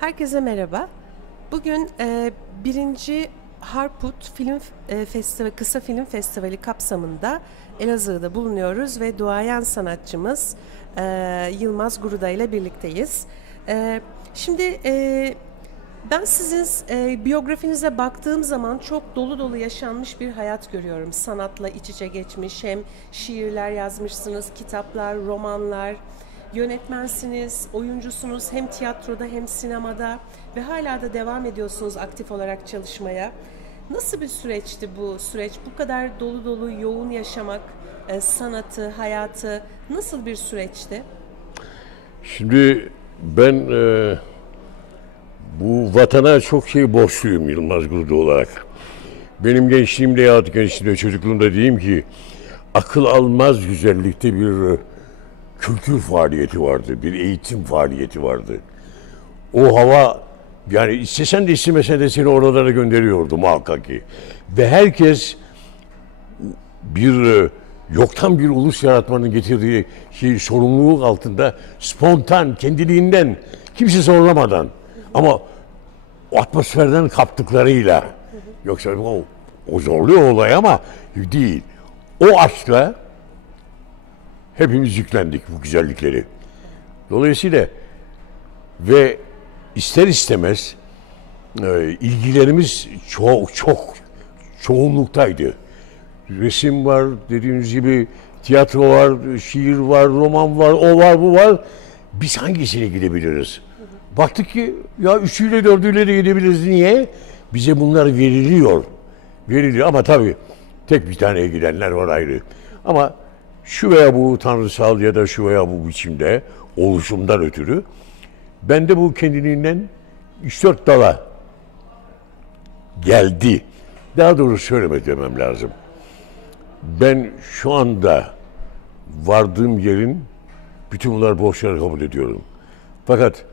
Herkese merhaba. Bugün birinci Harput Film Festivali, Kısa Film Festivali kapsamında Elazığ'da bulunuyoruz ve duayen sanatçımız Yılmaz Guruda ile birlikteyiz. Şimdi ben sizin biyografinize baktığım zaman çok dolu dolu yaşanmış bir hayat görüyorum. Sanatla iç içe geçmiş, hem şiirler yazmışsınız, kitaplar, romanlar, yönetmensiniz, oyuncusunuz, hem tiyatroda hem sinemada ve hala da devam ediyorsunuz aktif olarak çalışmaya. Nasıl bir süreçti bu süreç? Bu kadar dolu dolu yoğun yaşamak, sanatı, hayatı nasıl bir süreçti? Şimdi ben bu vatana çok şey borçluyum Yılmaz Guruda olarak. Benim gençliğimde ya gençliğimde, çocukluğumda diyeyim ki akıl almaz güzellikte bir kültür faaliyeti vardı, bir eğitim faaliyeti vardı. O hava, yani istesen de istemesen de seni oralara gönderiyordu muhakkak ki. Ve herkes bir yoktan bir ulus yaratmanın getirdiği sorumluluk altında spontan, kendiliğinden, kimse zorlamadan ama o atmosferden kaptıklarıyla, yoksa o zorluyor olay ama değil. O aşkla hepimiz yüklendik bu güzellikleri. Dolayısıyla ve ister istemez ilgilerimiz çok çoğunluktaydı. Resim var, dediğiniz gibi tiyatro var, şiir var, roman var, o var, bu var. Biz hangisine gidebiliriz? Baktık ki ya üçüyle dördüyle de gidebiliriz. Niye? Bize bunlar veriliyor. Veriliyor ama tabii tek bir taneye gidenler var ayrı. Ama şu veya bu tanrısal ya da şu veya bu biçimde oluşumdan ötürü bende bu kendiliğinden 3-4 dala geldi. Daha doğrusu söylemek demem lazım. Ben şu anda vardığım yerin bütün bunlar borçları kabul ediyorum. Fakat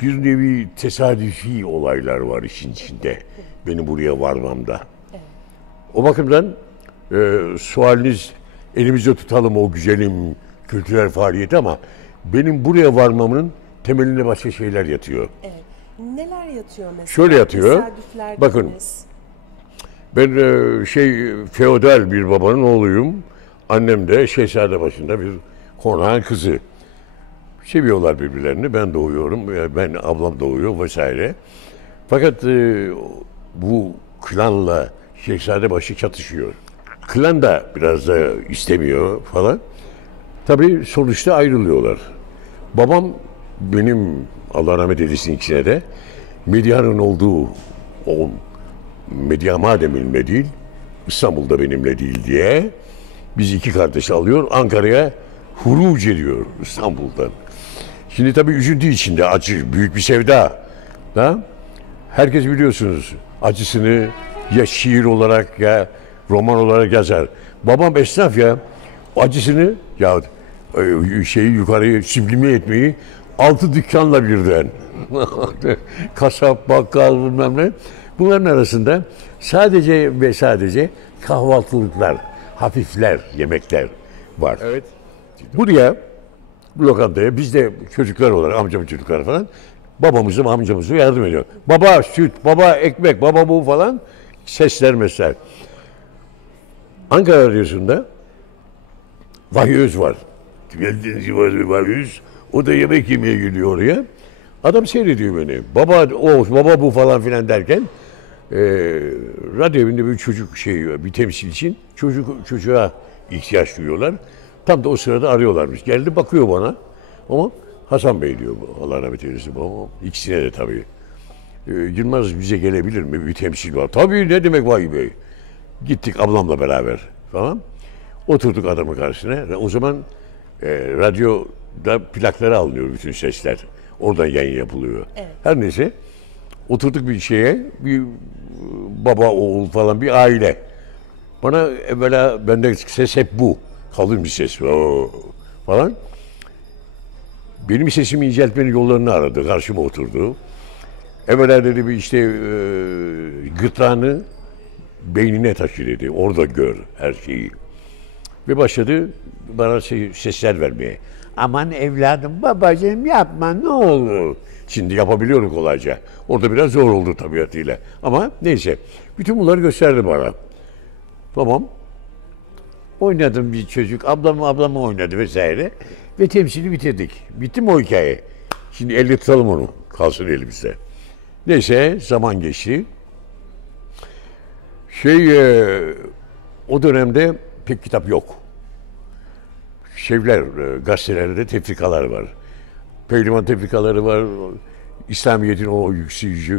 bir nevi tesadüfi olaylar var işin içinde benim buraya varmamda. O bakımdan sualiniz elimizde tutalım o güzelim kültürel faaliyeti ama benim buraya varmamın temelinde başka şeyler yatıyor. Evet. Neler yatıyor mesela? Şöyle yatıyor. Bakın. Dediniz. Ben feodal bir babanın oğluyum. Annem de Şehzadebaşı'nda bir konağın kızı. Seviyorlar birbirlerini. Ben doğuyorum, ben ablam doğuyor vesaire. Fakat bu klanla Şehzadebaşı çatışıyor. Klan da biraz da istemiyor falan. Tabii sonuçta ayrılıyorlar. Babam benim Allah rahmet eylesin ikisine de medyanın olduğu o medya madem elimde değil, İstanbul'da benimle değil diye biz iki kardeş alıyor, Ankara'ya huruc ediyor İstanbul'dan. Şimdi tabii üzüntü içinde, acı, büyük bir sevda. Da? Herkes biliyorsunuz acısını ya şiir olarak ya roman olarak yazar. Babam esnaf ya, acısını ya yukarıyı sublime etmeyi 6 dükkanla birden. Kasap, bakkal bilmem ne. Bunların arasında sadece ve sadece kahvaltılıklar, hafifler, yemekler var. Evet. Buraya, bu lokantaya biz de çocuklar olarak, amcamın çocukları falan, babamızı, amcamızı yardım ediyor. Baba süt, baba ekmek, baba bu falan sesler mesler. Ankara Radyosu'nda Vahyöz var. Geldiğiniz gibi Vahyöz. O da yemek yemeye geliyor oraya. Adam seyrediyor beni. Baba o, baba bu falan filan derken radyo evinde bir çocuk bir temsil için çocuğa ihtiyaç duyuyorlar. Tam da o sırada arıyorlarmış. Geldi bakıyor bana. Ama Hasan Bey diyor. Allah rahmet eylesin babam. İkisine de tabii. Yılmaz bize gelebilir mi? Bir temsil var. Tabii ne demek Vahiy Bey. Gittik ablamla beraber falan. Oturduk adamın karşısına. O zaman radyoda plaklara alınıyor bütün sesler. Oradan yayın yapılıyor. Evet. Her neyse oturduk bir bir baba, oğul falan bir aile. Bana evvela bende ses hep bu. Kalın bir ses falan. Benim sesimi inceltmenin yollarını aradı. Karşıma oturdu. Evvela dedi gırtlağını beynine taşı dedi. Orada gör her şeyi. Ve başladı bana sesler vermeye. Aman evladım, babacığım yapma ne olur. Şimdi yapabiliyorum kolayca. Orada biraz zor oldu tabiatıyla. Ama neyse. Bütün bunları gösterdi bana. Tamam. Oynadım bir çocuk. Ablam oynadı vesaire. Ve temsili bitirdik. Bitti mi o hikaye? Şimdi elle tutalım onu. Kalsın elimizde. Neyse zaman geçti. O dönemde pek kitap yok. Gazetelerde tefrikalar var. Pehlivan tefrikaları var. İslamiyet'in o yükselici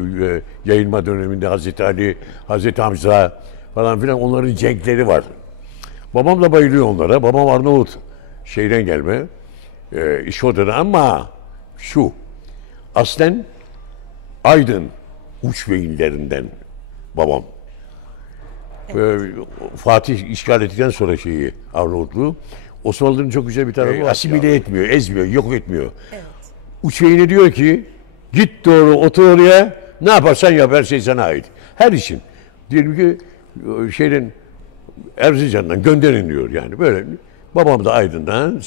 yayılma döneminde Hazreti Ali, Hazreti Hamza falan filan onların cenkleri var. Babam da bayılıyor onlara. Babam Arnavut şeyden gelme. İşotada ama aslen Aydın uç beyinlerinden babam. Evet. Fatih işgal ettikten sonra Arnavutluğu Osmanlı'nın çok güzel bir tarafı var. Asimile etmiyor, ezmiyor, yok etmiyor. Evet. Uçbeyine diyor ki git doğru otur oraya, ne yaparsan yap, her şey sana ait. Her işin. Diyelim ki Erzincan'dan gönderin diyor yani böyle. Babam da Aydın'dan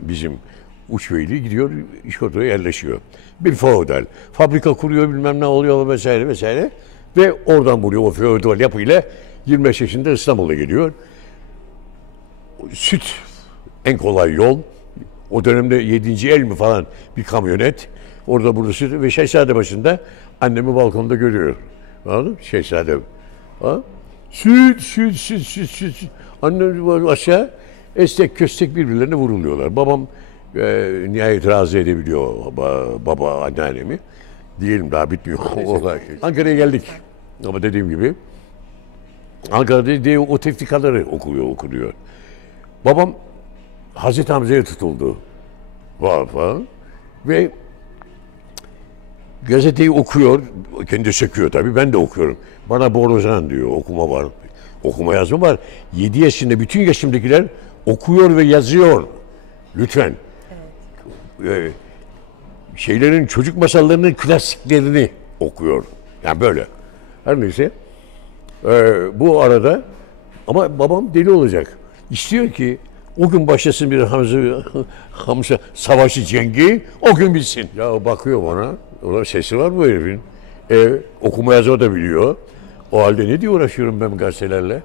bizim Uçbeyli gidiyor, İşkoto'ya yerleşiyor. Bir feodal. Fabrika kuruyor, bilmem ne oluyor vesaire vesaire. Ve oradan buluyor o feodal yapıyla 25 yaşında İstanbul'a geliyor. Süt en kolay yol. O dönemde 7. el mi falan bir kamyonet. Orada burada süt ve Şehzadebaşı'nda annemi balkonda görüyor. Anladın mı? Şehzade. Ha? Süt. Annem aşağı estek köstek birbirlerine vuruluyorlar. Babam nihayet razı edebiliyor baba anneannemi. Diyelim daha bitmiyor. Ankara'ya geldik. Ama dediğim gibi Ankara'da o tefrikaları okunuyor. Babam Hazreti Hamza'ya tutuldu. Falan. Ve gazeteyi okuyor. Kendi söküyor tabii. Ben de okuyorum. Bana Borazan diyor. Okuma var. Okuma yazma var. 7 yaşında bütün yaşımdakiler okuyor ve yazıyor. Lütfen. Evet. Çocuk masallarının klasiklerini okuyor. Yani böyle. Her neyse. Bu arada ama babam deli olacak. İstiyor ki o gün başlasın bir Hamza savaşı cengi, o gün bitsin. Ya bakıyor bana, ona sesi var bu herifin. Okuma yazma da biliyor. O halde ne diye uğraşıyorum ben gazetelerle?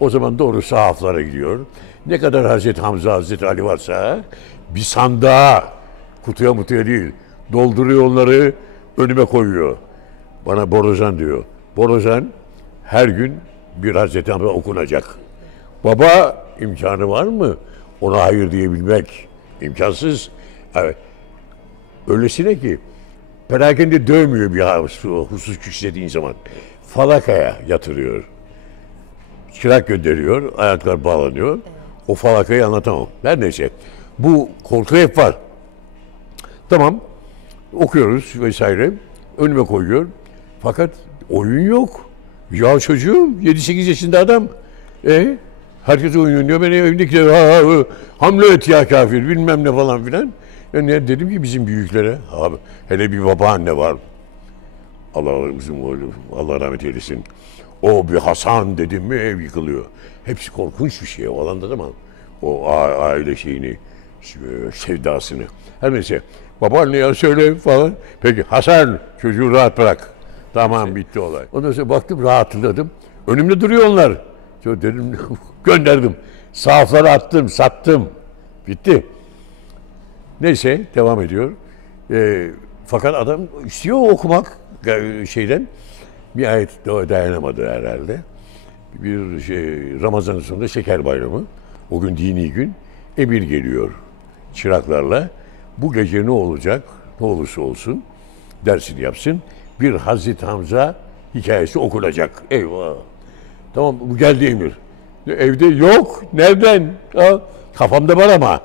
O zaman doğru sahaflara gidiyor. Ne kadar Hazreti Hamza, Hazreti Ali varsa bir sandığa, kutuya mutuya değil, dolduruyor onları, önüme koyuyor. Bana Borazan diyor. Borazan her gün bir Hazreti Hamza okunacak. Baba imkanı var mı? Ona hayır diyebilmek imkansız. Evet. Öylesine ki perakende dövmüyor bir husus istediğin zaman. Falakaya yatırıyor. Çırak gönderiyor, ayaklar bağlanıyor. O falakayı anlatamam. Her neyse. Bu korku hep var. Tamam. Okuyoruz vesaire. Önüme koyuyor. Fakat oyun yok. Ya çocuğum 7-8 yaşında adam. Herkes oyun oynuyor. Ben evimdekiler Hamlet ya kafir bilmem ne falan filan. Ne dedim ki bizim büyüklere abi hele bir babaanne var. Allah rahmet eylesin. O bir Hasan dedim mi ev yıkılıyor. Hepsi korkunç bir şey o alanda değil mi? O aile sevdasını. Her neyse babaanne ya söyle falan. Peki Hasan çocuğu rahat bırak. Tamam bitti olay. Ondan sonra baktım rahatladım. Önümde duruyor onlar. Çok dedim gönderdim. Sahaflara attım, sattım. Bitti. Neyse devam ediyor. Fakat adam istiyor okumak bir ayet dayanamadı herhalde. Bir Ramazan sonunda Şeker Bayramı. O gün dini gün. Emir geliyor çıraklarla. Bu gece ne olacak? Ne olursa olsun dersini yapsın. Bir Hazreti Hamza hikayesi okunacak. Eyvah. Tamam bu geldi emir. Evde yok. Nereden? Kafamda var ama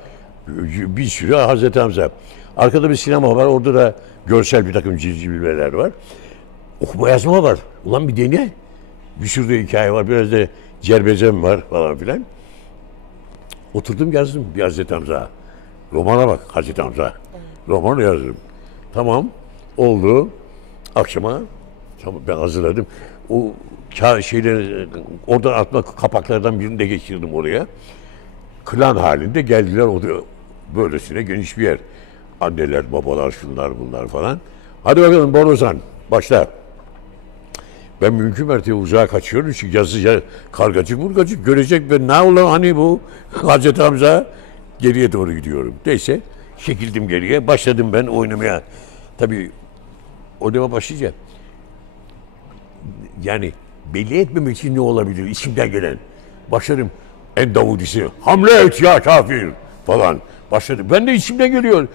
bir sürü Hazreti Hamza. Arkada bir sinema var. Orada da görsel bir takım civcivler var. Okuma yazma var. Ulan bir dene. Bir sürü de hikaye var. Biraz da cerbezem var falan filan. Oturdum yazdım bir Hazreti Hamza. Romana bak Hazreti Hamza. Romanı yazdım. Tamam. Oldu. Akşama tamam, ben hazırladım. O oradan atma kapaklardan birini de geçirdim oraya. Klan halinde geldiler Böylesine geniş bir yer. Anneler, babalar, şunlar bunlar falan. Hadi bakalım Borazan, başla. Ben mümkün mertebe uzağa kaçıyorum çünkü yazıca kargacık burgacık görecek ve ne olur hani bu Hazreti Hamza, geriye doğru gidiyorum. Neyse çekildim geriye, başladım ben oynamaya. Tabii oynama başlayacağım. Yani belli etmemek için ne olabilir içimden gelen. Başladım en Davudisi, hamle et ya kafir falan. Başladım. Ben de içimden geliyor.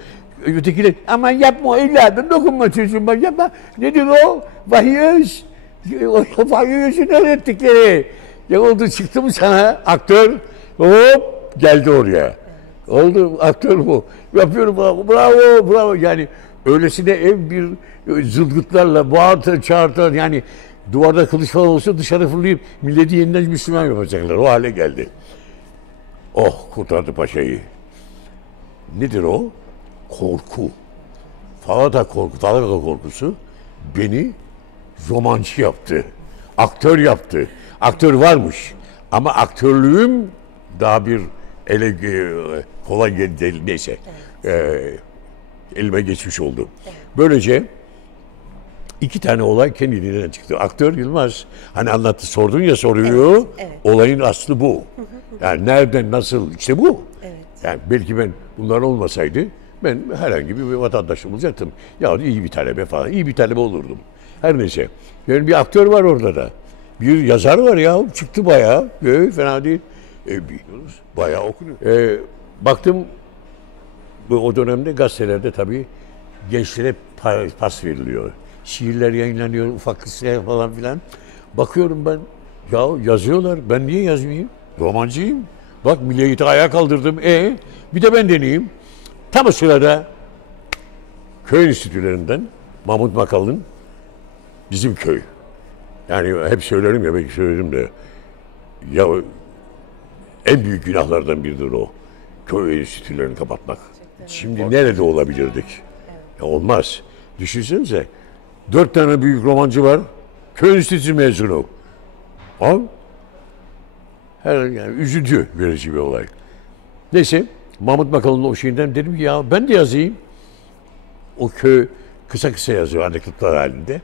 Ötekiler aman yapma evladım, dokunma çocuğuma, yapma. Nedir o? Vahiy. Vahiy öğrettikleri. Ya oldu, çıktı mı sana aktör? Hop geldi oraya. Oldu, aktör bu. Yapıyorum, bravo bravo. Yani öylesine ev bir zılgıtlarla bağırtı çağırtı, yani duvarda kılıç falan olsa dışarı fırlayıp milleti yeniden Müslüman yapacaklar. O hale geldi. Oh, kurtardı paşayı. Nedir o? Korku. Falaka korkusu beni romancı yaptı. Aktör yaptı. Aktör varmış. Ama aktörlüğüm daha bir kolay geldi. Neyse. Elime geçmiş oldu. Böylece iki tane olay kendiliğinden çıktı. Aktör Yılmaz, hani anlattı, sordun ya soruyor. Evet, evet. Olayın aslı bu. Yani nereden, nasıl, işte bu. Evet. Yani belki ben bunlar olmasaydı ben herhangi bir vatandaş olacaktım. Ya iyi bir talebe falan, iyi bir talebe olurdum. Her neyse. Yani bir aktör var orada da. Bir yazar var ya, çıktı bayağı. Fena değil. Bayağı okunuyor. Baktım o dönemde gazetelerde tabii gençlere pas veriliyor. Şiirler yayınlanıyor, ufak kıssalar falan filan. Bakıyorum ben, ya yazıyorlar, ben niye yazmayayım? Romancıyım. Bak milleti ayağa kaldırdım. Bir de ben deneyeyim. Tam o sırada köy enstitülerinden Mahmut Makal'ın bizim köy. Yani hep söylerim ya, belki söylerim de, ya en büyük günahlardan biridir o. Köy enstitülerini kapatmak. Şimdi nerede olabilirdik? Ya olmaz. Düşünsenize. 4 tane büyük romancı var. Köy enstitüsü mezunu. Al. Yani üzüntü verici bir olay. Neyse, Mahmut Makal'ın o şeyinden dedim ki ya ben de yazayım. O köy kısa kısa yazıyor anekdotlar halinde.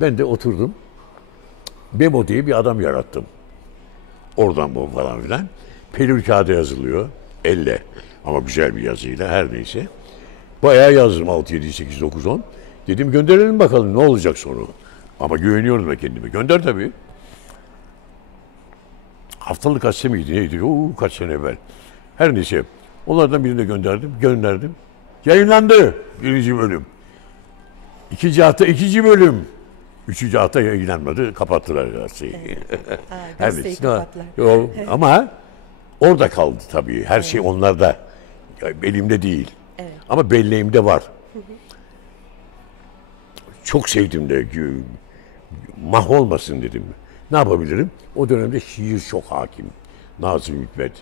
Ben de oturdum. Memo diye bir adam yarattım. Oradan bu falan filan. Pelin kağıda yazılıyor. Elle. Ama güzel bir yazıyla, her neyse. Bayağı yazdım 6, 7, 8, 9, 10. Dedim gönderelim bakalım ne olacak sonu. Ama güveniyorum da kendime. Gönder tabii. Haftalık gazete miydi neydi? Kaç sene evvel. Her neyse. Onlardan birini de gönderdim. Yayınlandı 1. bölüm. 2. hafta 2. bölüm. 3. hafta yayınlanmadı. Kapattılar gazeteyi. Gazeteyi kapattılar. Ama orada kaldı tabii. Her şey onlarda. Elimde değil. Evet. Ama belleğimde var. Çok sevdim de mahvolmasın dedim. Ne yapabilirim? O dönemde şiir çok hakim. Nazım Hikmet,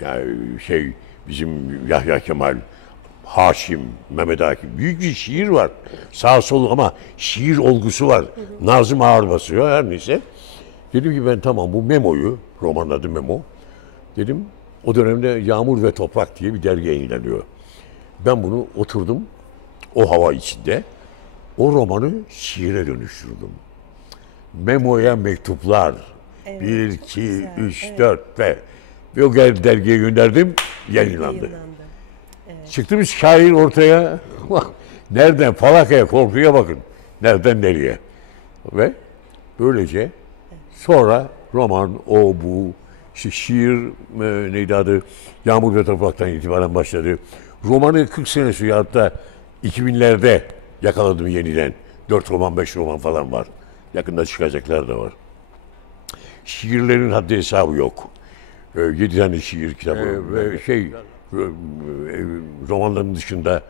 yani bizim Yahya Kemal, Haşim, Mehmet Akif. Büyük bir şiir var. Sağ sol ama şiir olgusu var. Nazım ağır basıyor, her neyse. Dedim ki ben tamam bu Memo'yu, romanın adı Memo. Dedim o dönemde Yağmur ve Toprak diye bir dergi yayınlanıyor. Ben bunu oturdum o hava içinde. O romanı şiire dönüştürdüm. Memo'ya mektuplar. Evet, 1, 2, güzel, 3, evet. 4 ve o dergiye gönderdim, yayınlandı. Çıktı bir şair ortaya. Nereden falakaya, korkuya bakın. Nereden nereye. Ve böylece sonra roman, bu, işte şiir, neydi adı, Yağmur ve Toprak'tan itibaren başladı. Romanı 40 sene sürüyor, hatta 2000'lerde yakaladım yeniden. 4 roman, 5 roman falan var. Yakında çıkacaklar da var. Şiirlerin haddi hesabı yok. 7 tane şiir kitabı ve romanların dışında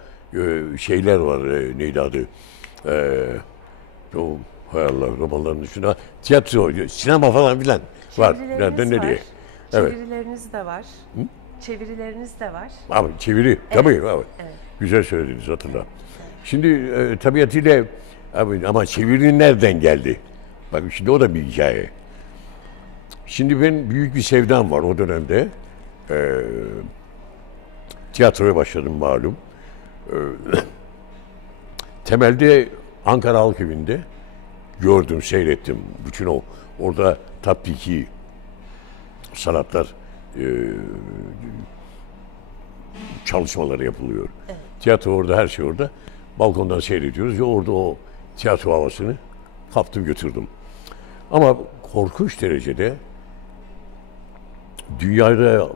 şeyler var, neydi adı? Hay Allah, romanların dışında tiyatro, sinema falan filan var. Nereden nereye? Evet. Çevirileriniz de var. Çevirileriniz de var. Abi çeviri, tabii abi. Evet. Güzel söylediniz, hatırla. Şimdi tabiatıyla ama çeviri nereden geldi? Bak şimdi o da bir hikaye. Şimdi ben büyük bir sevdam var o dönemde. Tiyatroya başladım malum. Temelde Ankara Halk Evi'nde gördüm, seyrettim. Bütün o orada tatbiki sanatlar çalışmaları yapılıyor. Evet. Tiyatro orada, her şey orada. Balkondan seyrediyoruz ve orada o tiyatro havasını kaptım götürdüm. Ama korkunç derecede dünyada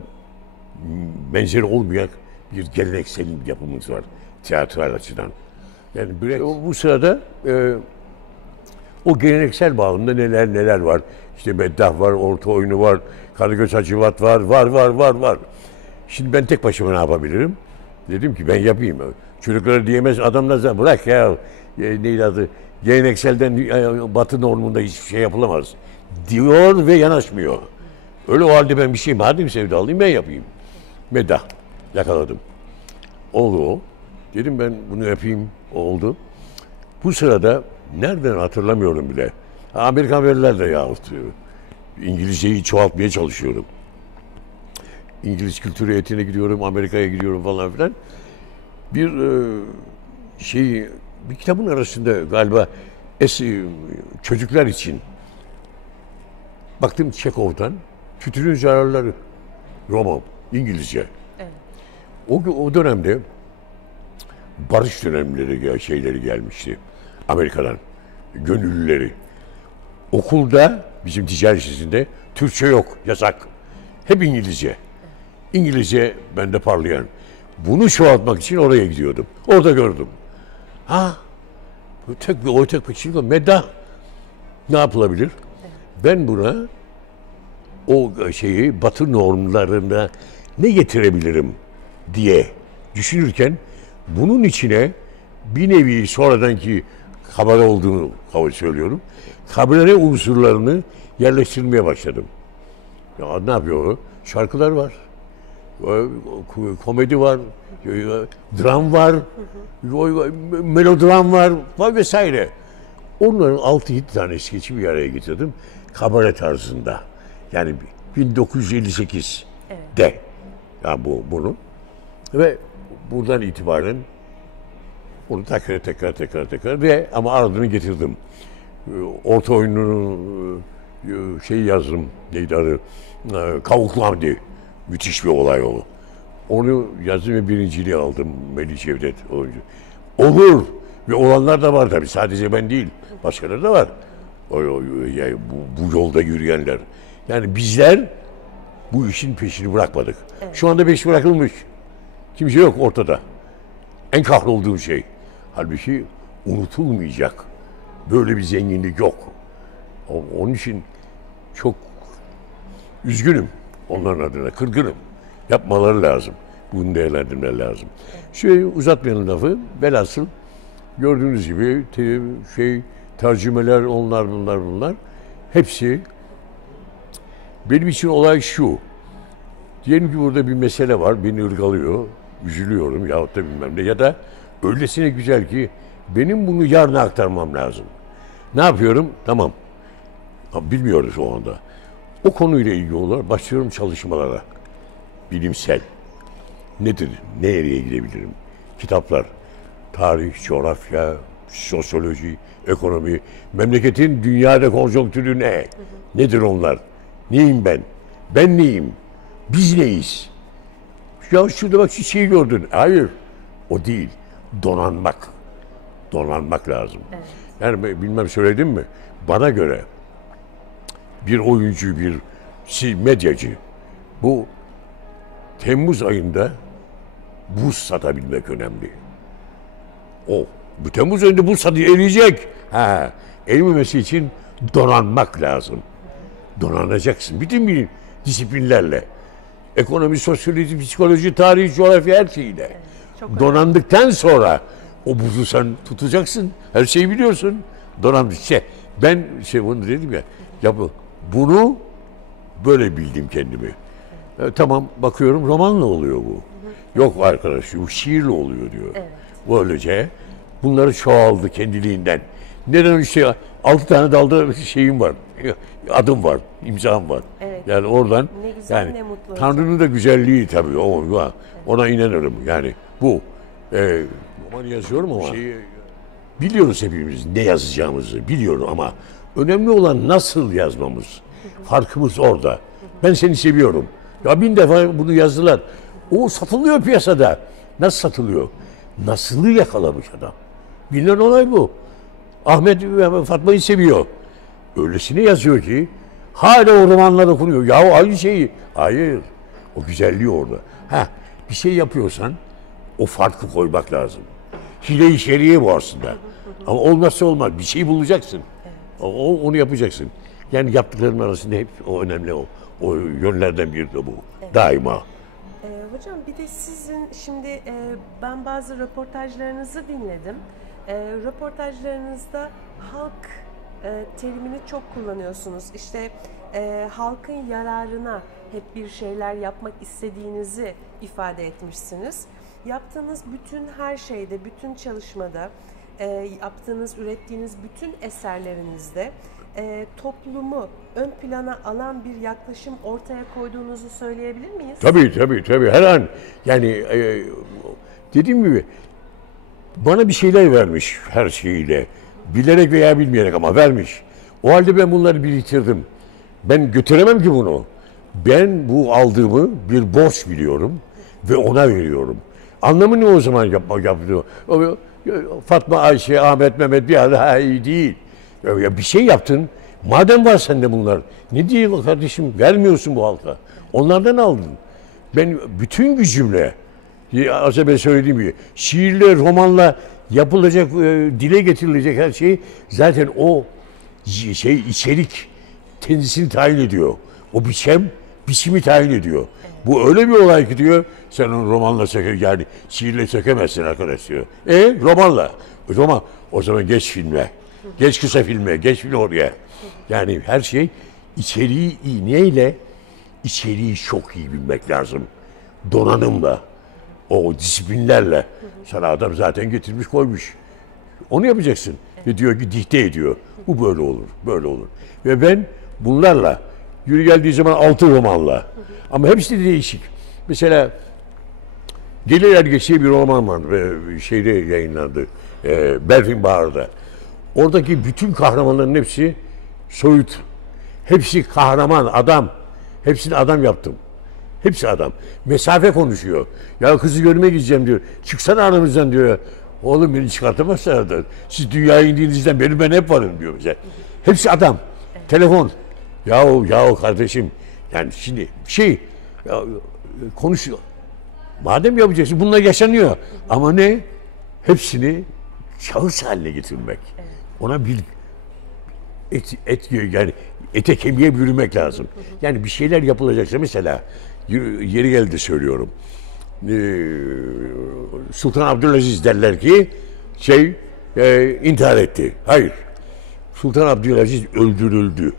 benzeri olmayan bir geleneksel yapımız var tiyatral açıdan. Yani bu sırada o geleneksel bağlamda neler var. İşte meddah var, orta oyunu var, Karagöz Hacivat var. Şimdi ben tek başıma ne yapabilirim? Dedim ki ben yapayım. Çocuklara diyemez, adamlar zaten bırak ya, neydi adı, gelenekselden batı normunda hiçbir şey yapılamaz diyor ve yanaşmıyor. Öyle o halde ben bir şey madem sevdalıyım ben yapayım. Meddah yakaladım. Oldu o. Dedim ben bunu yapayım. Oldu. Bu sırada nereden hatırlamıyorum bile. Amerikan veriler de yahut İngilizceyi çoğaltmaya çalışıyorum. İngiliz kültür heyetine gidiyorum, Amerika'ya gidiyorum falan filan. Bir kitabın arasında galiba çocuklar için baktım Çekhov'dan Tütünün Zararları roman, İngilizce. Evet. O dönemde barış dönemleri gelmişti Amerika'dan, gönüllüleri. Okulda, bizim ticaret lisesinde Türkçe yok, yasak. Hep İngilizce. İngilizce bende parlayan. Bunu çoğaltmak için oraya gidiyordum. Orada gördüm. Tek bir şey meddah. Ne yapılabilir? Ben buna o şeyi Batı normlarına ne getirebilirim diye düşünürken bunun içine bir nevi sonradanki kabare olduğunu söylüyorum. Kabare unsurlarını yerleştirmeye başladım. Ya ne yapıyor o? Şarkılar var. Komedi var. Dram var. Melodram var vesaire. Onların 6-7 tane skeçi bir araya getirdim. Kabare tarzında. Yani 1958'de yani bunu ve buradan itibaren onu tekrar ve ama ardını getirdim. Orta oyununu yazdım. Neydi adı? Kavuklu Hamdi. Müthiş bir olay o. Onu yazdım ve birinciliği aldım. Melih Cevdet oyuncu. Olur. Ve olanlar da var tabii. Sadece ben değil. Başkaları da var. Yani bu yolda yürüyenler. Yani bizler bu işin peşini bırakmadık. Evet. Şu anda peş bırakılmış. Kimse yok ortada. En kahrolduğum şey. Halbuki unutulmayacak. Böyle bir zenginlik yok. Onun için çok üzgünüm. Onların adına kırgınım. Yapmaları lazım. Bunu değerlendirmeleri lazım. Uzatmayalım lafı. Velhasıl gördüğünüz gibi tercümeler bunlar. Hepsi benim için olay şu. Diyelim ki burada bir mesele var. Beni ırgalıyor. Üzülüyorum yahut da bilmem ne. Ya da öylesine güzel ki benim bunu yarına aktarmam lazım. Ne yapıyorum? Tamam. Bilmiyoruz o anda. O konuyla ilgili olarak başlıyorum çalışmalara. Bilimsel. Nedir? Nereye gidebilirim? Kitaplar. Tarih, coğrafya, sosyoloji, ekonomi. Memleketin dünyada konjonktürü ne? Nedir onlar? Neyim ben? Ben neyim? Biz neyiz? Ya şurada bak şu şeyi gördün. Hayır. O değil. Donanmak. Donanmak lazım. Evet. Yani bilmem söyledim mi? Bana göre bir oyuncu, bir medyacı bu Temmuz ayında buz satabilmek önemli. Bu Temmuz ayında buz eriyecek. Erimemesi için donanmak lazım. Donanacaksın. Bütün disiplinlerle. Ekonomi, sosyoloji, psikoloji, tarih, coğrafya her şeyle. Evet, donandıktan sonra o buzu sen tutacaksın. Her şeyi biliyorsun. Donanmış. Ben bunu dedim ya bunu böyle bildim kendimi. Tamam bakıyorum romanla oluyor bu. Yok arkadaş bu şiirle oluyor diyor. Evet. Böylece bunları çoğaldı kendiliğinden. Neden 6 tane dalda şeyim var. Adım var, imzam var. Evet. Yani oradan Ne güzel, yani ne mutlu Tanrı'nın da güzelliği tabii ona inanırım. Yani bu roman yazıyorum ama biliyoruz hepimiz ne yazacağımızı biliyorum ama önemli olan nasıl yazmamız. Farkımız orada. Ben seni seviyorum. Ya 1000 defa bunu yazdılar. O satılıyor piyasada. Nasıl satılıyor? Nasılı yakalamış adam. Bilinen olay bu. Ahmet ve Fatma'yı seviyor. Öylesine yazıyor ki hala o romanlar okunuyor. Ya aynı şeyi. Hayır. O güzelliği orada. Bir şey yapıyorsan o farkı koymak lazım. Hile-i şeriye bu aslında. Ama olmazsa olmaz. Bir şey bulacaksın. Onu yapacaksın. Yani yaptıklarının arasında hep o önemli o yönlerden biri de bu. Daima. Hocam bir de sizin şimdi ben bazı röportajlarınızı dinledim. Röportajlarınızda halk terimini çok kullanıyorsunuz. İşte halkın yararına hep bir şeyler yapmak istediğinizi ifade etmişsiniz. Yaptığınız bütün her şeyde, bütün çalışmada, yaptığınız, ürettiğiniz bütün eserlerinizde toplumu ön plana alan bir yaklaşım ortaya koyduğunuzu söyleyebilir miyiz? Tabii. Her an yani dediğim gibi bana bir şeyler vermiş her şeyiyle. Bilerek veya bilmeyerek ama vermiş. O halde ben bunları biriktirdim. Ben götüremem ki bunu. Ben bu aldığımı bir borç biliyorum ve ona veriyorum. Anlamı ne o zaman yaptığı? Fatma, Ayşe, Ahmet, Mehmet bir arada iyi değil. Ya bir şey yaptın. Madem var sende bunlar. Ne diyor kardeşim? Vermiyorsun bu halka. Onlardan aldın. Ben bütün gücümle az evvel söylediğim gibi şiirle, romanla yapılacak, dile getirilecek her şey zaten o içerik kendisini tayin ediyor. O biçimi tayin ediyor. Bu öyle bir olay ki diyor, sen onu romanla yani şiirle sökemezsin arkadaş diyor. Romanla. Roman. O zaman geç filme. Geç kısa filme. Geç film oraya. Yani her şey içeriği neyle? İçeriği çok iyi bilmek lazım. Donanımla. O disiplinlerle. Sana adam zaten getirmiş koymuş. Onu yapacaksın. Ve diyor ki dikte ediyor. Bu böyle olur. Böyle olur. Ve ben bunlarla yürü geldiği zaman 6 romanla. Ama hepsi de değişik. Mesela Gelir Ergeç'e bir roman var. Şeyde yayınlandı. Berfin Bahar'da. Oradaki bütün kahramanların hepsi soyut. Hepsi kahraman, adam. Hepsini adam yaptım. Hepsi adam. Mesafe konuşuyor. Ya kızı görmeye gideceğim diyor. Çıksana aramızdan diyor. Oğlum beni çıkartamazsın da. Siz dünyaya indiğinizden beri ben hep varım diyor bize. Hepsi adam. Telefon. Yahu kardeşim. Yani şimdi konuşuyor. Madem yapacaksın bunlar yaşanıyor. Ama ne? Hepsini şahıs haline getirmek. Ona bir yani ete kemiğe bürümek lazım. Yani bir şeyler yapılacaksa mesela yeri geldi söylüyorum. Sultan Abdülaziz derler ki intihar etti. Hayır. Sultan Abdülaziz öldürüldü.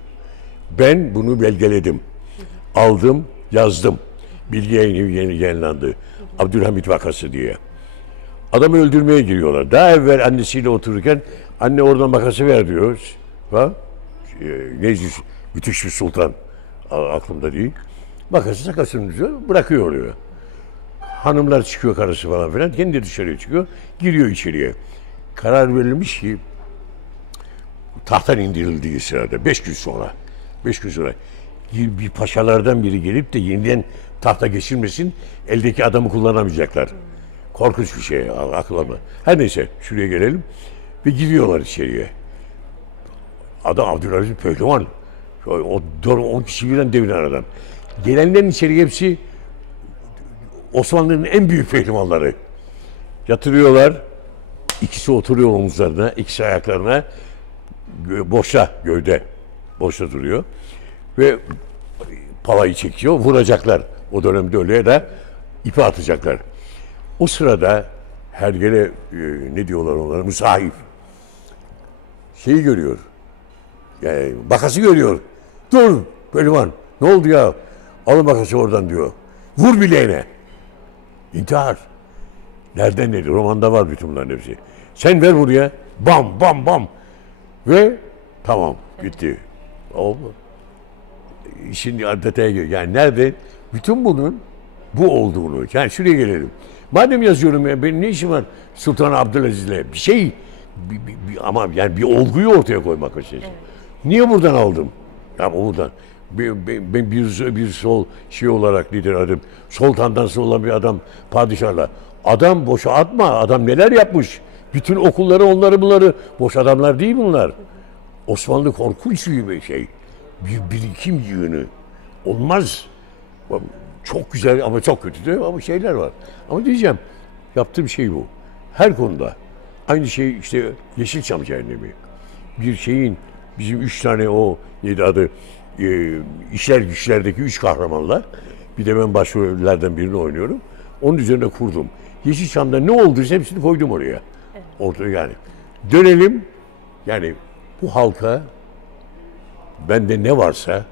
Ben bunu belgeledim. Aldım, yazdım. Bilgi yayını yayınlandı. Abdülhamit vakası diye. Adamı öldürmeye giriyorlar. Daha evvel annesiyle otururken anne oradan makası ver diyor. Neyse müthiş bir sultan aklımda değil. Makası sakasını diyor, bırakıyor oraya. Hanımlar çıkıyor karısı falan filan. Kendi de dışarıya çıkıyor. Giriyor içeriye. Karar verilmiş ki tahttan indirildiği sırada 5 gün sonra bir paşalardan biri gelip de yeniden tahta geçirmesin, eldeki adamı kullanamayacaklar. Korkunç bir şey, aklıma. Her neyse, şuraya gelelim. Ve giriyorlar içeriye. Adam Abdülaziz Pehlivan. 10 kişi birden deviren adam. Gelenlerin içeriye hepsi Osmanlı'nın en büyük pehlivanları. Yatırıyorlar. İkisi oturuyor omuzlarına, ikisi ayaklarına. Gövde boşta duruyor. Ve palayı çekiyor, vuracaklar. O dönemde öyle ya da ipi atacaklar. O sırada hergele ne diyorlar onlara? Müsahif. Şeyi görüyor. Yani makası görüyor. Dur pehlivan. Ne oldu ya? Alın makası oradan diyor. Vur bileğine. İntihar. Nereden dedi? Romanda var bütün bunların hepsi. Sen ver buraya. Bam bam bam. Ve tamam gitti. Oldu. şimdi detaya giriyor. Yani nerede? Bütün bunun bu olduğunu. Yani şuraya gelelim. Madem yazıyorum ya, benim ne işim var Sultan Abdülaziz'le? Bir şey, ama yani bir olguyu ortaya koymak için. Evet. Niye buradan aldım? Ya buradan. Ben bir sol şey olarak lider adım. Sultandan sonra bir adam padişahla. Adam boşa atma. Adam neler yapmış? Bütün okulları, onları bunları. Boş adamlar değil bunlar. Osmanlı korkunç bir şey. Bir birikim yığını. Olmaz. Çok güzel ama çok kötü de ama şeyler var. Ama diyeceğim, yaptığım şey bu. Her konuda. Aynı şey işte Yeşilçam Cehennemi. Bir şeyin, bizim 3 tane o neydi adı, işler güçlerdeki 3 kahramanla, bir de ben başrollerden birini oynuyorum. Onun üzerine kurdum. Yeşilçam'da ne olduysa hepsini koydum oraya. Evet. Ortaya yani. Dönelim, yani bu halka bende ne varsa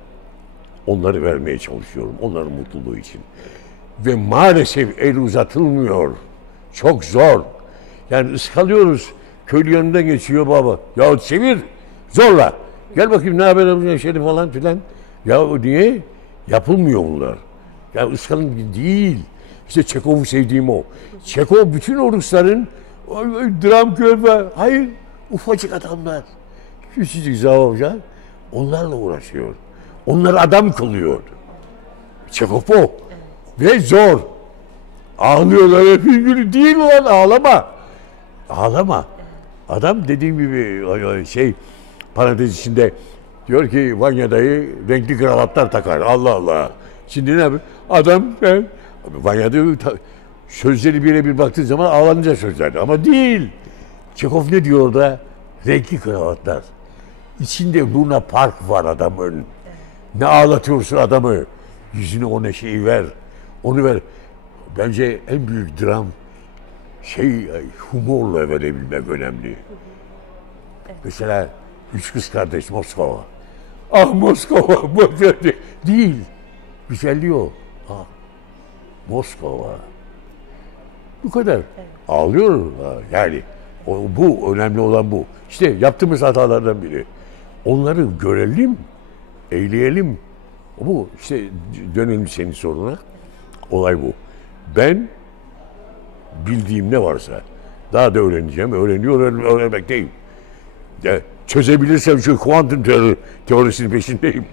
onları vermeye çalışıyorum. Onların mutluluğu için. Ve maalesef el uzatılmıyor. Çok zor. Yani ıskalıyoruz. Köylü yanından geçiyor baba. Ya çevir. Zorla. Gel bakayım ne haber yapıyorsun falan filan. Ya niye? Yapılmıyor bunlar. Ya ıskalın değil. İşte Çekov'u sevdiğim o. Çekov bütün o Rusların dram körpe. Hayır. Ufacık adamlar. Küçücük zavallılar. Onlarla uğraşıyor. Onları adam kılıyor. Çekov o. Ve zor. Ağlıyorlar hep günü. Değil lan, ağlama. Ağlama. Adam dediğim gibi şey, parantez içinde diyor ki Vanya dayı renkli kravatlar takar. Allah Allah. Şimdi ne yapıyor? Adam Vanya dayı sözleri birebir baktığın zaman ağlanınca sözler. Ama değil. Çekov ne diyor orada? Renkli kravatlar. İçinde Luna Park var adamın. Ne ağlatıyorsun adamı? Yüzüne o neşeyi ver. Onu ver. Bence en büyük dram humorla verebilmek önemli. Evet. Mesela Üç Kız Kardeş Moskova. Ah Moskova. Değil. Güzelliği o. Ah. Moskova. Bu kadar. Evet. Ağlıyor. Yani bu önemli olan bu. İşte yaptığımız hatalardan biri. Onları görelim, eyleyelim. Bu işte dönelim senin soruna. Olay bu. Ben bildiğim ne varsa daha da öğreneceğim. Öğrenmekteyim. Ya, çözebilirsem şu kuantum teorisinin peşindeyim.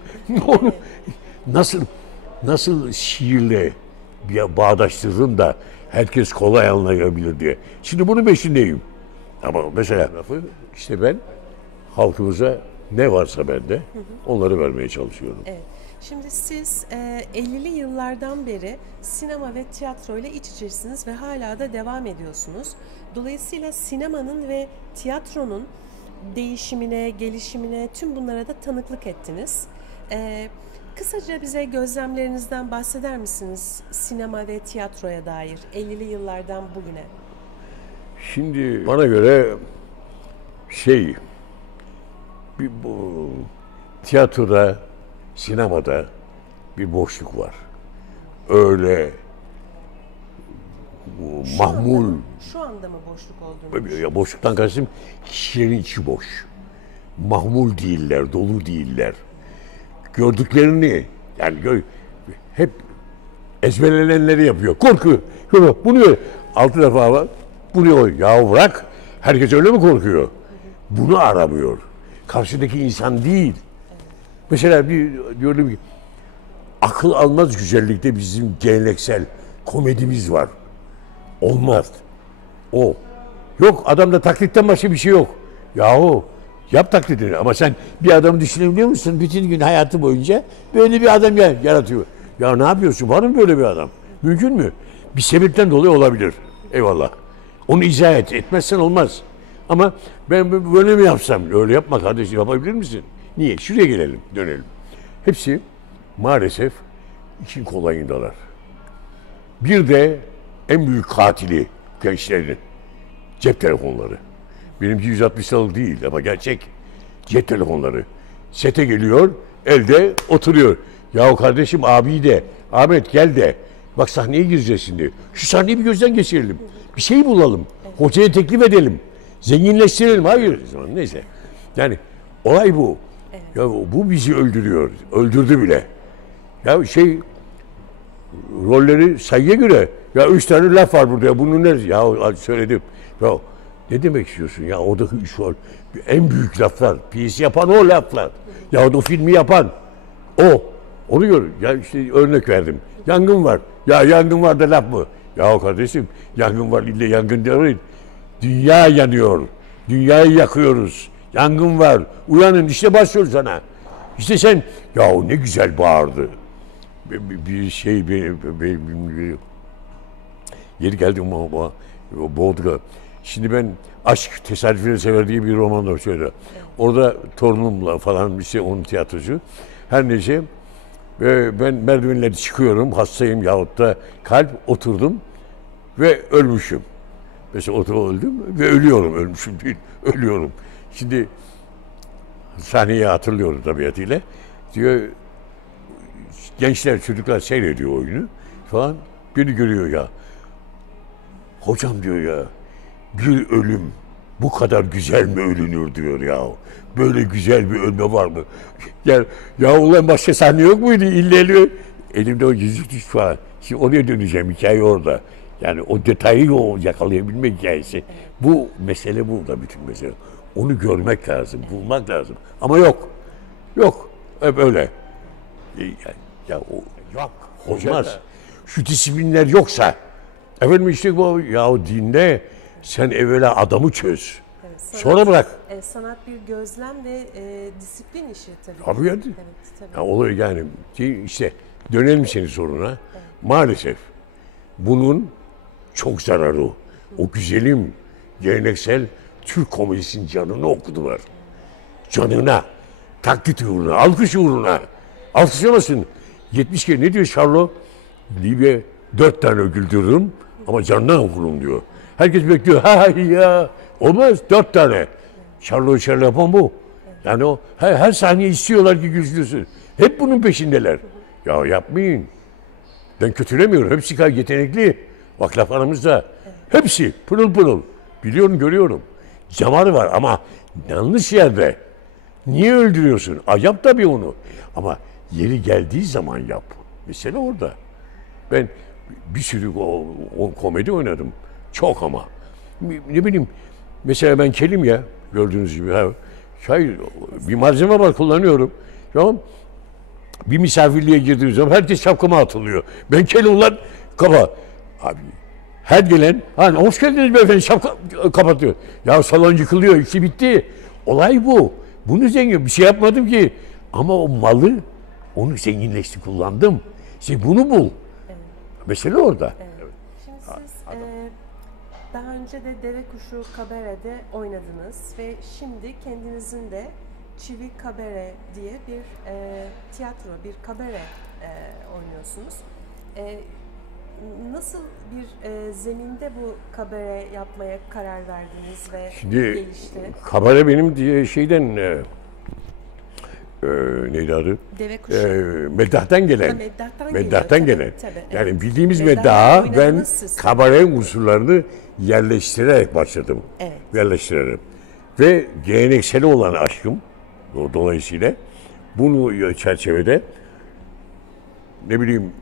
nasıl şiirle bir bağdaştırırım da herkes kolay anlayabilir diye. Şimdi bunun peşindeyim. Ama mesela işte ben halkımıza ne varsa bende onları vermeye çalışıyorum. Evet. Şimdi siz 50'li yıllardan beri sinema ve tiyatro ile iç içesiniz ve hala da devam ediyorsunuz. Dolayısıyla sinemanın ve tiyatronun değişimine, gelişimine, tüm bunlara da tanıklık ettiniz. Kısaca bize gözlemlerinizden bahseder misiniz sinema ve tiyatroya dair 50'li yıllardan bugüne? Şimdi bana göre bu tiyatroda, sinemada bir boşluk var. Öyle mahmul. Şu anda mı boşluk olduğunu? Ya boşluktan kastım kişilerin içi boş. Mahmul değiller, dolu değiller. Gördüklerini yani hep ezberlenenleri yapıyor. Korku. Bunu altı defa var. Bunu ya bırak. Herkes öyle mi korkuyor? Bunu aramıyor. Karşıdaki insan değil. Mesela diyorum ki akıl almaz güzellikte bizim geleneksel komedimiz var. Olmaz. O. Yok, adamda taklitten başka bir şey yok. Yahu yap taklidini ama sen bir adamı düşünebiliyor musun? Bütün gün hayatı boyunca böyle bir adam yaratıyor. Ya ne yapıyorsun? Var mı böyle bir adam? Mümkün mü? Bir sebepten dolayı olabilir. Eyvallah. Onu izah et. Etmezsen olmaz. Ama ben böyle mi yapsam? Öyle yapma kardeşim. Yapabilir misin? Niye? Şuraya gelelim, dönelim. Hepsi maalesef işin kolayındalar. Bir de en büyük katili gençlerin cep telefonları. Benimki 160 liralık değil ama gerçek. Cep telefonları. Sete geliyor, elde oturuyor. Yahu kardeşim abi de, Ahmet gel de. Bak sahneye gireceğiz şimdi. Şu sahneyi bir gözden geçirelim. Bir şey bulalım. Hocaya teklif edelim. Zenginleştirelim. Hayır. Neyse. Yani olay bu. Evet. Ya bu bizi öldürüyor. Öldürdü bile. Ya şey rolleri sayıya göre ya 3 tane laf var burada ya bunun neresi? Ya söyledim. Ya ne demek istiyorsun ya oradaki 3 rol en büyük laflar. Piyesi yapan o laflar. Ya o filmi yapan o. Onu gör. Ya işte örnek verdim. Yangın var. Ya yangın var da laf mı? Ya kardeşim yangın var ille yangın değil. Dünya yanıyor. Dünyayı yakıyoruz. Yangın var. Uyanın işte başlıyor sana. İşte sen ya o ne güzel bağırdı. Bir şey yeri geldim o Bodga. Şimdi ben Aşk Tesadüfleri Sever diye bir roman da söylüyor. Orada torunumla falan işte onun tiyatrosu. Her neyse ben merdivenleri çıkıyorum hastayım yahut da kalp oturdum ve ölmüşüm. Mesela öldüm ve ölüyorum ölmüşüm değil ölüyorum. Şimdi sahneyi hatırlıyorum tabiatıyla. Diyor gençler çocuklar seyrediyor oyunu falan beni görüyor ya. Hocam diyor ya bir ölüm bu kadar güzel mi ölünür diyor ya. Böyle güzel bir ölme var mı? Ya ulan başka sahne yok muydu? İlle elimde o yüzük düş falan. Şimdi oraya döneceğim hikaye orada. Yani o detayı yakalayabilme hikayesi. Bu mesele burada bütün mesele. Onu görmek lazım, bulmak lazım. Ama yok. Yok. Hep öyle. Ya o yok. Olmaz. Şu disiplinler yoksa efendim işte bu ya dinde sen evvela adamı çöz. Evet, Sonra bırak. Sanat bir gözlem ve disiplin işi tabii. Tabii ya. Evet, tabii. Ya oluyor yani. İşte dönelim senin soruna. Evet. Maalesef bunun çok zararı. O güzelim geleneksel Türk komedisinin canını okudular. Canına. Taklit uğruna, alkış uğruna. Alkışlamasın. 70 kere ne diyor Charlo? Libya 4 tane güldürürüm ama canından okurum diyor. Herkes bekliyor. Ha ya. Olmaz 4 tane. Charlo içeride yapan bu. Yani o her saniye istiyorlar ki güldürsün. Hep bunun peşindeler. Ya yapmayın. Ben kötülemiyorum. Hepsi gayet yetenekli. Bak laf aramızda. Hepsi pırıl pırıl. Biliyorum görüyorum. Damarı var ama yanlış yerde. Niye öldürüyorsun? Yap tabii onu. Ama yeri geldiği zaman yap. Mesele orada. Ben bir sürü o komedi oynadım. Çok ama. Ne bileyim. Mesela ben kelim ya. Gördüğünüz gibi. Bir malzeme var kullanıyorum. Tamam. Bir misafirliğe girdiğim zaman herkes şapkama atılıyor. Ben kelim ulan kafa. Abi her gelen hani hoş geldiniz beyefendi şapka kapatıyor. Ya salon yıkılıyor. İşte bitti. Olay bu. Bunu zengin bir şey yapmadım ki. Ama o malı onu zenginleşti kullandım. İşte bunu bul. Evet. Mesele orada. Evet. Şimdi siz daha önce de Deve Kuşu Kabare'de oynadınız ve şimdi kendinizin de Çivi Kabare diye bir tiyatro, bir kabare oynuyorsunuz. Nasıl bir zeminde bu kabare yapmaya karar verdiniz ve şimdi, gelişti? Kabare benim şeyden neydi adı? Deve Kuşu. Meddah'tan gelen. Meddah'tan gelen. Tabii, yani evet. bildiğimiz Meddah'a ben kabare unsurlarını yerleştirerek başladım. Evet. Yerleştirelim. Ve gelenekseli olan aşkım dolayısıyla bunu çerçevede ne bileyim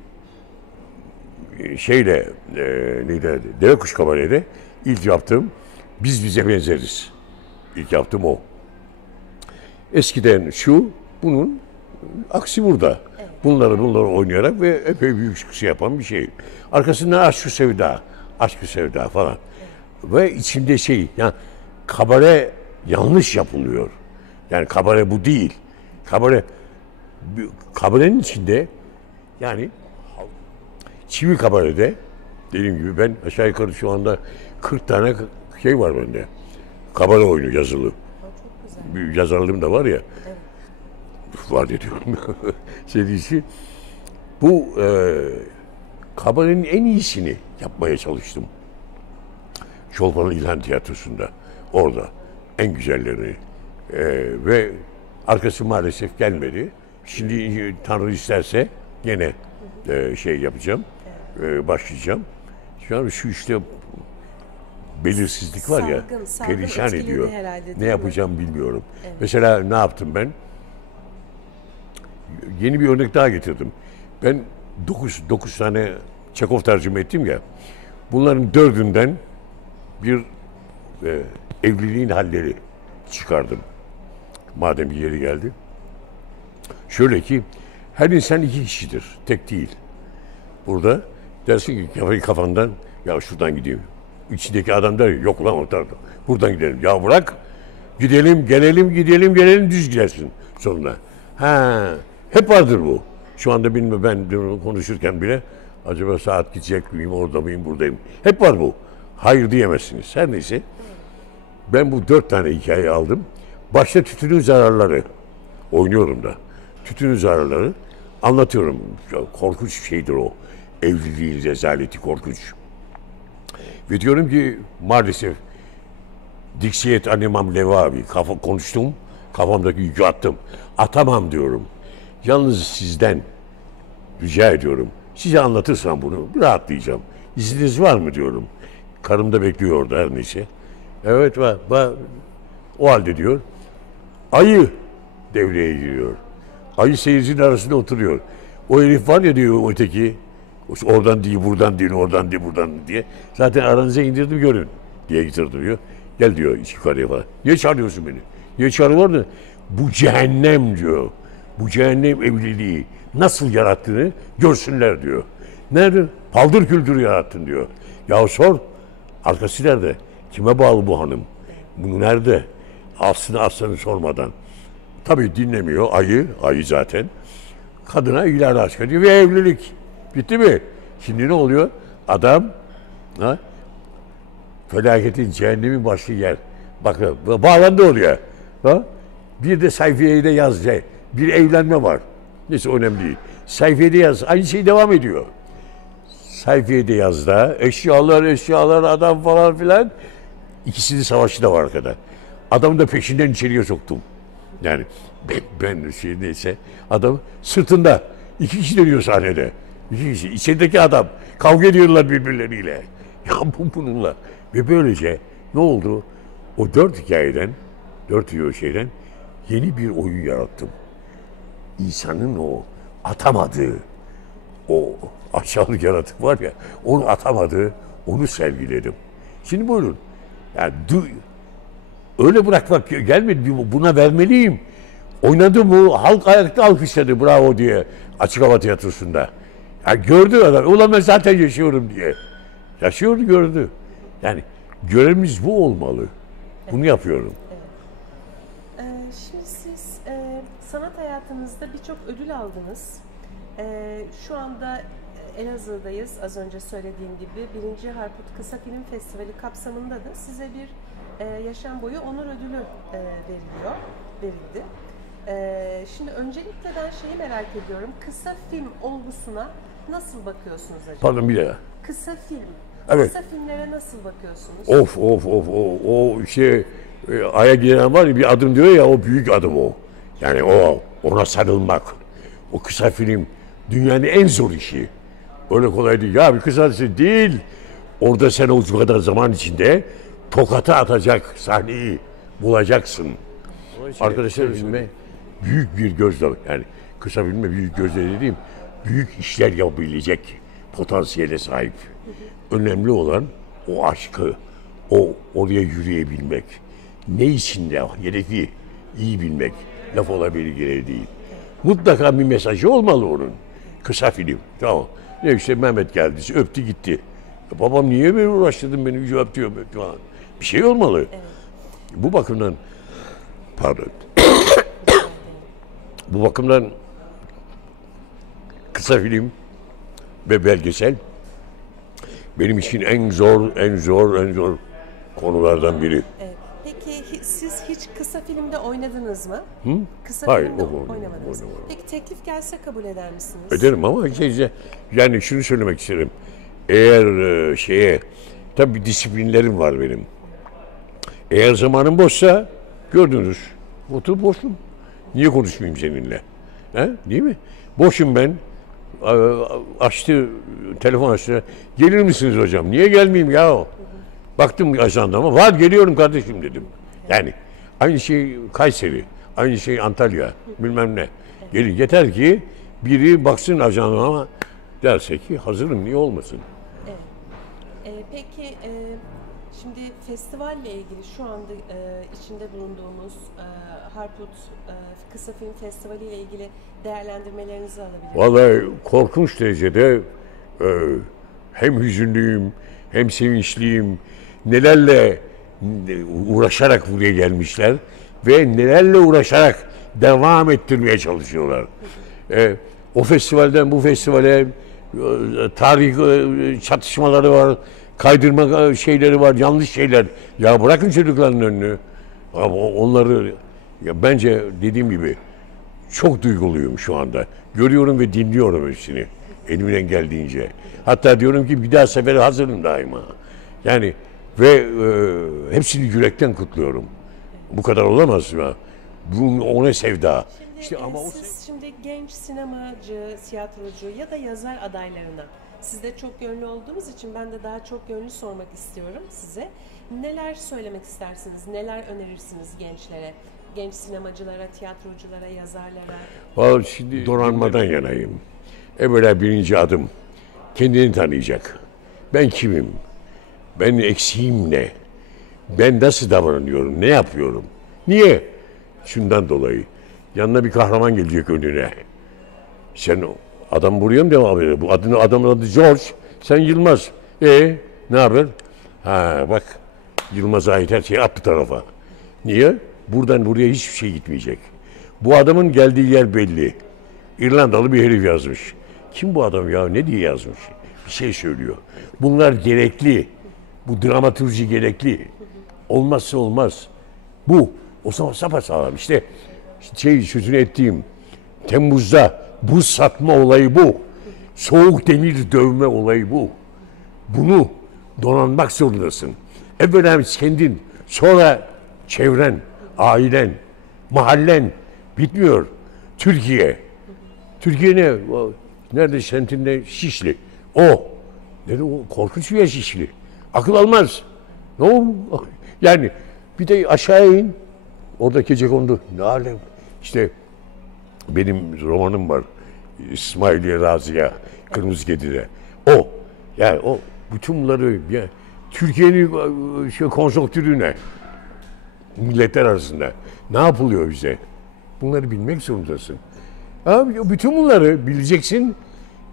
neydi? Deve Kuş Kabare'de ilk yaptığım Biz Bize Benzeriz. İlk yaptığım o. Eskiden bunun aksi burada. Evet. Bunları oynayarak ve epey büyük çıkışı yapan bir şey. Arkasından Aşk-ı Sevda falan. Evet. Ve içinde yani kabare yanlış yapılıyor. Yani kabare bu değil. Kabarenin içinde yani Çivi Kabare'de dediğim gibi ben aşağı yukarı şu anda 40 tane şey var bende. Kabare oyunu yazılı. Bir yazarlığım da var ya. Evet. Var diyorum. Serisi. Bu kabarenin en iyisini yapmaya çalıştım. Çolpalı İlhan Tiyatrosu'nda. Orada. En güzellerini. Ve arkası maalesef gelmedi. Şimdi Tanrı isterse gene yapacağım. Başlayacağım. Şu an işte belirsizlik var ya, perişan ediyor. Ne yapacağım bilmiyorum. Evet. Mesela ne yaptım ben? Yeni bir örnek daha getirdim. Ben 9 tane Çekov tercüme ettim ya. Bunların 4'ünden bir evliliğin halleri çıkardım. Madem bir yeri geldi. Şöyle ki her insan 2 kişidir. Tek değil. Burada dersin ki kafandan ya şuradan gideyim. İçindeki adam der yok lan o tarafa. Buradan gidelim. Ya bırak. Gidelim, gelelim düz gidersin sonuna. Hep vardır bu. Şu anda bilmiyorum ben konuşurken bile acaba saat gidecek miyim, orada mıyım, buradayım. Hep var bu. Hayır diyemezsiniz. Her neyse. Ben bu 4 tane hikaye aldım. Başta tütünün zararları. Oynuyorum da. Tütünün zararları. Anlatıyorum. Korkunç bir şeydir o. Evliliğin rezaleti korkunç. Ve diyorum ki maalesef diksiyet animam levavi. Konuştum. Kafamdaki yükü attım. Atamam diyorum. Yalnız sizden rica ediyorum. Size anlatırsam bunu rahatlayacağım. İzniniz var mı diyorum. Karım da bekliyor orada her neyse. Evet var. O halde diyor. Ayı devreye giriyor. Ayı seyircinin arasında oturuyor. O herif var ya diyor o öteki. Oradan değil, buradan değil, oradan değil, buradan diye. Zaten aranıza indirdim görün diye getirdi diyor. Gel diyor iç yukarıya falan. Niye çağırıyorsun beni? Niye çağırıyorsun? Bu cehennem diyor. Bu cehennem evliliği nasıl yarattığını görsünler diyor. Nerede? Paldır küldür yarattın diyor. Ya sor. Arkası nerede? Kime bağlı bu hanım? Bu nerede? Aslını sormadan. Tabii dinlemiyor ayı zaten. Kadına ilan aşk ediyor ve evlilik. Bitti mi? Şimdi ne oluyor? Adam felaketin, cehennemin başlı yer. Bakın bağlandı oraya. Bir de sayfayı da yaz. Bir evlenme var. Neyse önemli değil. Sayfayı da yaz. Aynı şey devam ediyor. Sayfayı da yaz da. Eşyalar, adam falan filan. İkisinin savaşı da var arkada. Adamı da peşinden içeriye soktum. Yani ben neyse adam sırtında 2 kişi dönüyor sahnede. 2 kişi. İçerideki adam. Kavga ediyorlar birbirleriyle. Ya bununla. Ve böylece ne oldu? O 4 hikayeden, 4 şeyden yeni bir oyun yarattım. İnsanın o atamadığı, o aşağılık yaratık var ya, onu atamadığı, onu sergiledim. Şimdi buyurun. Yani öyle bırakmak gelmedi. Buna vermeliyim. Oynadı mı? Halk ayakta alkışladı bravo diye açık hava tiyatrosunda. Ya gördü adam. Ulan ben zaten yaşıyorum diye. Yaşıyordu gördü. Yani görevimiz bu olmalı. Bunu yapıyorum. Şimdi siz sanat hayatınızda birçok ödül aldınız. Şu anda Elazığ'dayız. Az önce söylediğim gibi 1. Harput Kısa Film Festivali kapsamında da size bir yaşam boyu onur ödülü verildi. Şimdi öncelikle ben şeyi merak ediyorum. Kısa film olgusuna nasıl bakıyorsunuz acaba? Pardon bir daha. Kısa film. Evet. Kısa filmlere nasıl bakıyorsunuz? Of. O aya giren var ya bir adım diyor ya o büyük adım o. Yani ona sarılmak. O kısa film dünyanın en zor işi. Öyle kolay değil. Ya bir kısa film değil. Orada sen o kadar zaman içinde tokatı atacak sahneyi bulacaksın. Arkadaşlar filme büyük bir gözle yani kısa filme büyük gözle dediğim büyük işler yapabilecek potansiyele sahip. Önemli olan o aşkı, oraya yürüyebilmek. Ne içinde hedefi iyi bilmek. Laf olabilir değil. Mutlaka bir mesajı olmalı onun. Kısa film. Tamam. Ne işte Mehmet geldi, öptü gitti. Babam niye böyle uğraştırdın beni öptü falan. Bir şey olmalı. Evet. Bu bakımdan pardon. Bu bakımdan kısa film ve belgesel benim için en zor konulardan biri. Peki siz hiç kısa filmde oynadınız mı? Kısa Hayır, filmde oynamadınız. Peki teklif gelse kabul eder misiniz? Ederim ama yani şunu söylemek isterim. Eğer tabii disiplinlerim var benim. Eğer zamanım boşsa gördünüz. Oturup boşum. Niye konuşmayayım seninle? Değil mi? Boşum ben. Telefon açtı. Gelir misiniz hocam? Niye gelmeyeyim ya? Baktım ajandama. Var geliyorum kardeşim dedim. Yani aynı şey Kayseri, aynı şey Antalya, bilmem ne. Gelin yeter ki biri baksın ajanıma derse ki hazırım, niye olmasın? Evet. Peki şimdi festivalle ilgili şu anda içinde bulunduğumuz Harput Kısa Film Festivali ile ilgili değerlendirmelerinizi alabilir miyim? Vallahi korkunç derecede hem hüzünlüyüm hem sevinçliyim. Nelerle uğraşarak buraya gelmişler ve nelerle uğraşarak devam ettirmeye çalışıyorlar. O festivalden bu festivale tarih çatışmaları var, kaydırma şeyleri var, yanlış şeyler. Ya bırakın çocukların önünü. Ama onları ya bence dediğim gibi çok duyguluyum şu anda. Görüyorum ve dinliyorum hepsini elimden geldiğince. Hatta diyorum ki bir daha sefere hazırım daima. Yani ve hepsini yürekten kutluyorum. Bu kadar olamaz mı? Bu ona sevda. Şimdi, İşte ama siz şimdi genç sinemacı, tiyatrocu ya da yazar adaylarına, siz de çok yönlü olduğunuz için ben de daha çok yönlü sormak istiyorum size. Neler söylemek istersiniz, neler önerirsiniz gençlere? Genç sinemacılara, tiyatroculara, yazarlara. Vallahi şimdi donanmadan yanayım. Evvela birinci adım kendini tanıyacak. Ben kimim? Ben eksiğim ne? Ben nasıl davranıyorum? Ne yapıyorum? Niye? Şundan dolayı. Yanına bir kahraman gelecek önüne. Sen adam buraya mı devam ediyor? Bu adamın adı George. Sen Yılmaz. Ne haber? Ha bak Yılmaz'a ait her şeyi at bir tarafa. Niye? Buradan buraya hiçbir şey gitmeyecek. Bu adamın geldiği yer belli. İrlandalı bir herif yazmış. Kim bu adam ya? Ne diye yazmış? Bir şey söylüyor. Bunlar gerekli. Bu dramaturji gerekli. Olmazsa olmaz. Bu. O zaman sapasağlam. İşte sözünü ettiğim Temmuz'da buz satma olayı bu. Soğuk demir dövme olayı bu. Bunu donanmak zorundasın. Evvela kendin, sonra çevren, ailen, mahallen bitmiyor. Türkiye. Türkiye ne? Nerede semtinde? Şişli. Dedi o korkunç bir yer Şişli. Akıl almaz. Ne oldu? Yani bir de aşağı in. Orada gecekondu. Ne alem? İşte benim romanım var. İsmailiye Razı'ya, Kırmızı Kedi'de. Yani o bütün bunları yani, Türkiye'nin konjonktürü ne? Milletler arasında. Ne yapılıyor bize? Bunları bilmek zorundasın. Abi, bütün bunları bileceksin.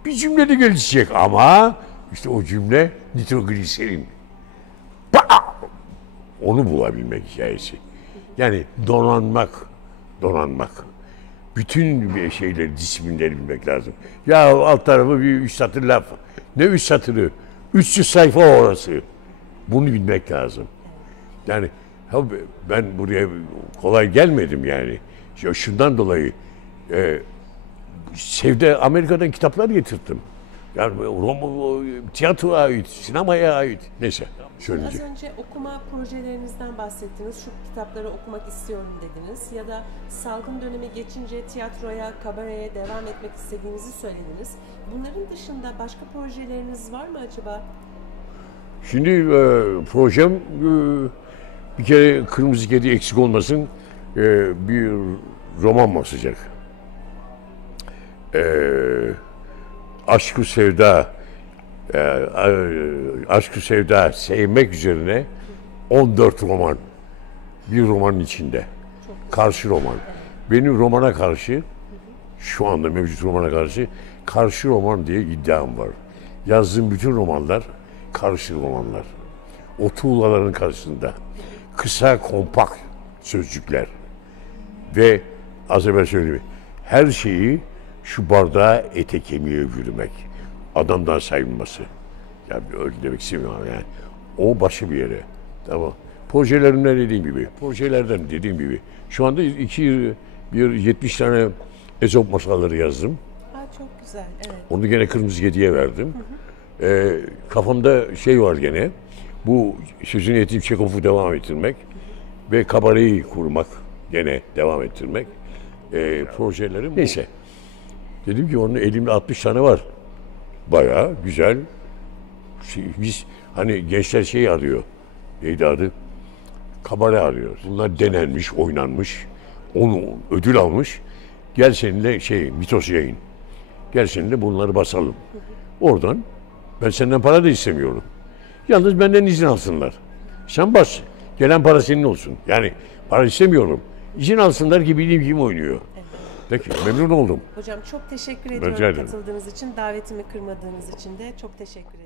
Bir cümlede gelişecek ama işte o cümle nitrogliserin. Onu bulabilmek hikayesi. Yani donanmak. Bütün şeyleri, disiplinleri bilmek lazım. Ya alt tarafı bir 3 satır laf. Ne 3 satırı? 300 sayfa orası. Bunu bilmek lazım. Yani ben buraya kolay gelmedim yani. Şundan dolayı Amerika'dan kitaplar getirdim. Yani tiyatroya ait, sinemaya ait. Neyse. Az Söyleyecek. önce okuma projelerinizden bahsettiniz. Şu kitapları okumak istiyorum dediniz. Ya da salgın dönemi geçince tiyatroya, kabareye devam etmek istediğinizi söylediniz. Bunların dışında başka projeleriniz var mı acaba? Şimdi projem bir kere Kırmızı Kedi eksik olmasın bir roman basacak. Aşk-ı Sevda sevmek üzerine 14 roman. Bir romanın içinde. Karşı roman. Benim romana karşı, şu anda mevcut romana karşı roman diye iddiam var. Yazdığım bütün romanlar karşı romanlar. O tuğlaların karşısında. Kısa, kompakt sözcükler. Ve az evvel söylediğim her şeyi şu bardağa ete kemiğe bürümek. Adamdan sayılması. Yani öyle demek istemiyorum yani. O başı bir yere. Tamam. Projelerimden dediğim gibi. Şu anda 70 tane Ezop masalları yazdım. Çok güzel, evet. Onu gene Kırmızı Kedi'ye verdim. Kafamda şey var gene. Bu sözünü ettiğim Çekov'u devam ettirmek ve kabareyi kurmak, gene devam ettirmek projelerim. Neyse. Dedim ki onun elimde 60 tane var. Bayağı güzel. Biz hani gençler arıyor. Neydi adı? Kabare arıyor. Bunlar denenmiş, oynanmış. Onu ödül almış. Gel seninle Mitos yayın. Gel şimdi bunları basalım. Oradan ben senden para da istemiyorum. Yalnız benden izin alsınlar. Sen bas. Gelen para senin olsun. Yani para istemiyorum. İzin alsınlar ki bildiğim gibi oynuyor. Peki, memnun oldum. Hocam çok teşekkür Rica ediyorum ederim. katıldığınız için, davetimi kırmadığınız için de çok teşekkür ederim.